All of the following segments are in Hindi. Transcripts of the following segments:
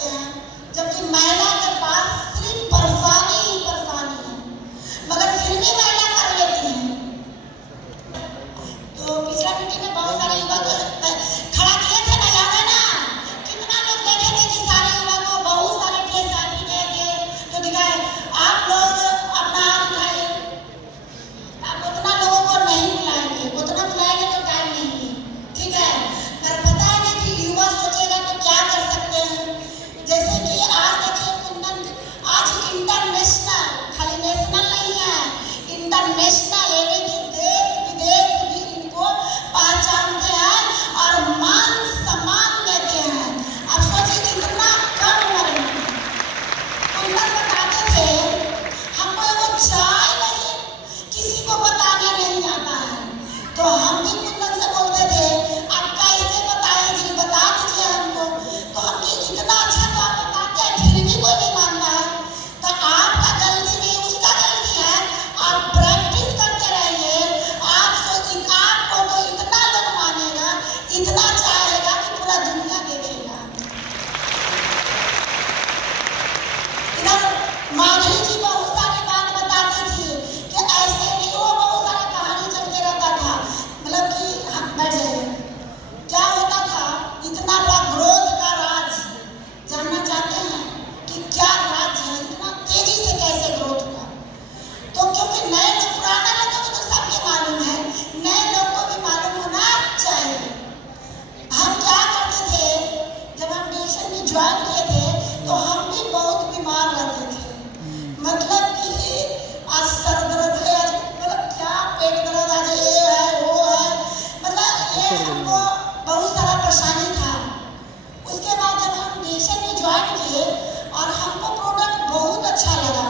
सकते हैं, जबकि महिला के पास सिर्फ परेशानी ही परेशानी है, मगर फिर भी महिला कर लेती है। तो पिछला मीटिंग में बहुत सारे युवा को खड़ा किए थे ना, याद है ना? कितना लोग देखे थे कि सारे युवा को बहुत सारे टीएसआईपी गए तो दिखाए। आप लोग अपना हाथ उठाइए। आप उतना लोगों को नहीं बुलाएंगे, उतना बुलाएंगे तो टाइम नहीं है, ठीक है? पर पता है ना कि युवा सोचेगा तो क्या कर सकते हैं। जैसे कि आज देखिए कुंदन, आज इंटरनेशनल, खाली नेशनल नहीं है, इंटरनेशनल यानी कि देश विदेश भी इनको पहचानते हैं और मान सम्मान देते हैं। अब सोचिए इतना कम उम्र में कुंदन बताते थे हमको वो चाय नहीं किसी को बताने नहीं आता है, तो हम भी कुंदन से बोलते थे आप कैसे बताएं जी, बता दीजिए हमको। तो हम कि इतना अच्छा तो आप बताते हैं फिर भी कोई नहीं मानता है, तो आपका गलती नहीं उसका गलती है। आप प्रैक्टिस करते रहिए, आपको तो इतना लोग मानेगा, इतना चाहेगा कि पूरा दुनिया देखेगा। इधर माधुरी जी बहुत सारी बात बताती थी कि ऐसे नहीं, वो बहुत सारा कहानी चलते रहता था, मतलब कि हम बैठ जाइए क्या होता था। इतना बड़ा ग्रोथ का राज जानना चाहते हैं कि क्या राज है, इतना तेजी से कैसे ग्रोथ हुआ? तो क्योंकि नए लोग, पुराने लोगों को तो सबके मालूम है, नए लोग को भी मालूम होना चाहिए। हम क्या करते थे जब हम ट्यूशन में ज्वाइन किए थे तो हम भी बहुत बीमार रहते थे, मतलब कि आज सर दर्द है, आज मतलब क्या पेट दर्द, आज ये है वो है, मतलब ये हमको बहुत सारा परेशानी था। उसके बाद जब हम ट्यूशन में ज्वाइन किए और हमको प्रोडक्ट बहुत अच्छा लगा,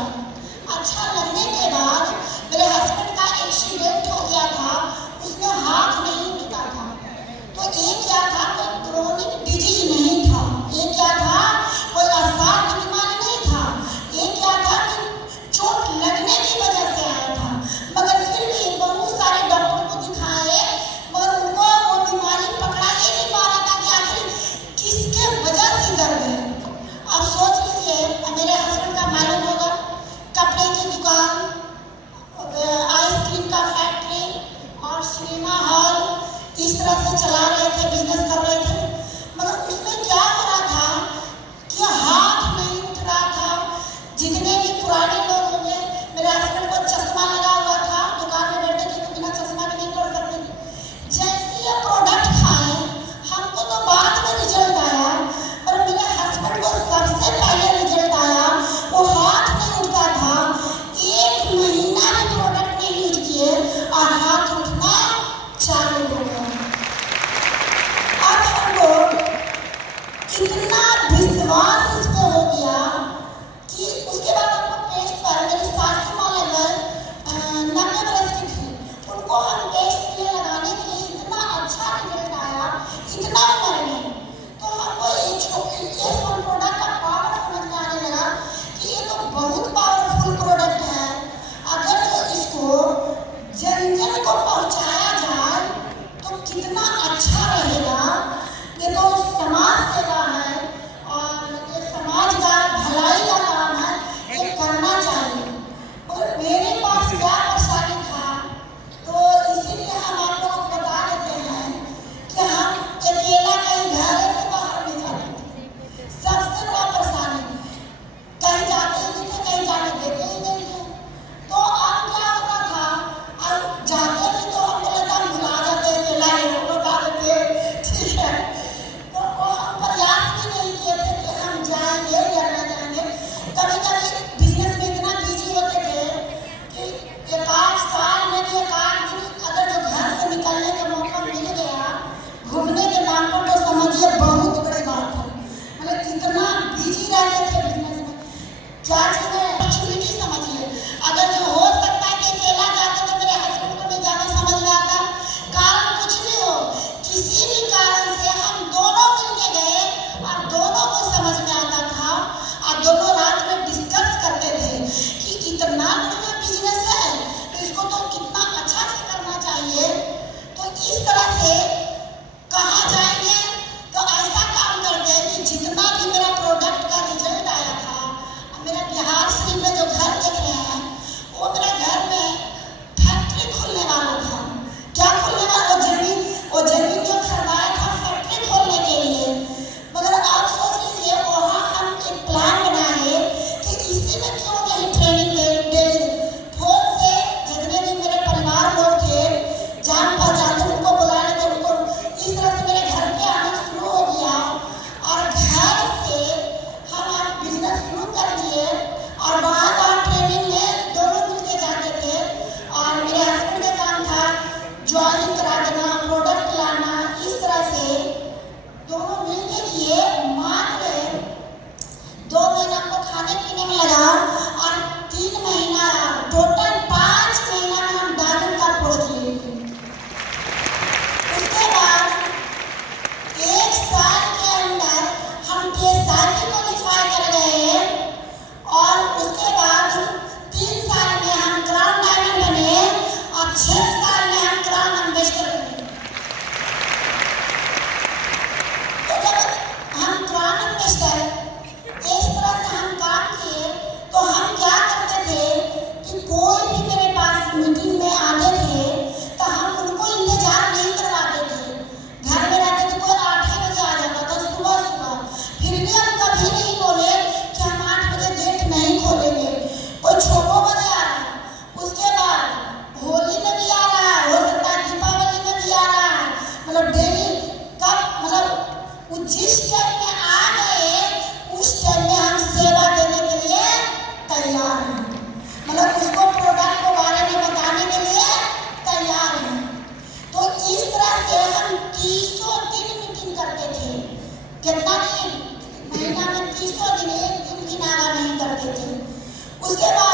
अच्छा लगने के बाद मेरे हस्बैंड का एक्सीडेंट हो गया था, उसमें हाथ नहीं उठता था। तो ये क्या था, कोई क्रोनिक डिजीज नहीं था, ये क्या था, कोई असाध्य बीमारी नहीं था, ये क्या था कि चोट लगने की वजह से आया था। मगर फिर भी बहुत सारे डॉक्टर को दिखाए मगर उनको वो बीमारी पकड़ा ही नहीं पा रहा था कि आखिर किसके वजह से दर्द है। अब सोच लीजिए, मेरे हस्बैंड का मालूम होगा, कपड़े की दुकान, आइसक्रीम का फैक्ट्री और सिनेमा हॉल, इस तरह से चला रहे थे, बिजनेस कर रहे थे, मगर उसमें क्या हो रहा था कि हाथ नहीं उठ रहा था। जितने भी पुराने लोग होंगे, मेरे हस्बैंड को चश्मा लगा हुआ था, दुकान में बैठे थे तो बिना चश्मा के नहीं पढ़ सकते थे। जैसे ये प्रोडक्ट खाए हमको तो बाद में रिजल्ट आया, पर मेरे हस्बैंड को सबसे पहले रिजल्ट आया, वो हाथ नहीं उठता था। 1 महीना में प्रोडक्ट नहीं यूज किए और हाथ उठना चालू हो गया। अब हमको इतना विश्वास इस पे हो गया कि उसके बाद हमको टेस्ट पर, मेरी सासू माँ लगभग 90 बरस की थी, उनको हम टेस्ट के लिए लगाने के लिए इतना अच्छा रिजल्ट आया, इतना उम्र में, तो हमको ये सब प्रोडक्ट का पावर समझ में आने लगा कि ये तो बहुत पावरफुल प्रोडक्ट है। अगर जो इसको जन जन को पहुंचाया जाए तो कितना अच्छा रहेगा। ये तो समाज सेवा है, जिस टाइम में आ गए उस टाइम में हम सेवा देने के लिए तैयार हैं, मतलब उसको प्रोडक्ट के बारे में बताने के लिए तैयार हैं। तो इस तरह से हम 300 दिन मीटिंग करते थे। कितना दिन? महीना में 300 दिन, एक दिन भी नागा नहीं करते थे। उसके बाद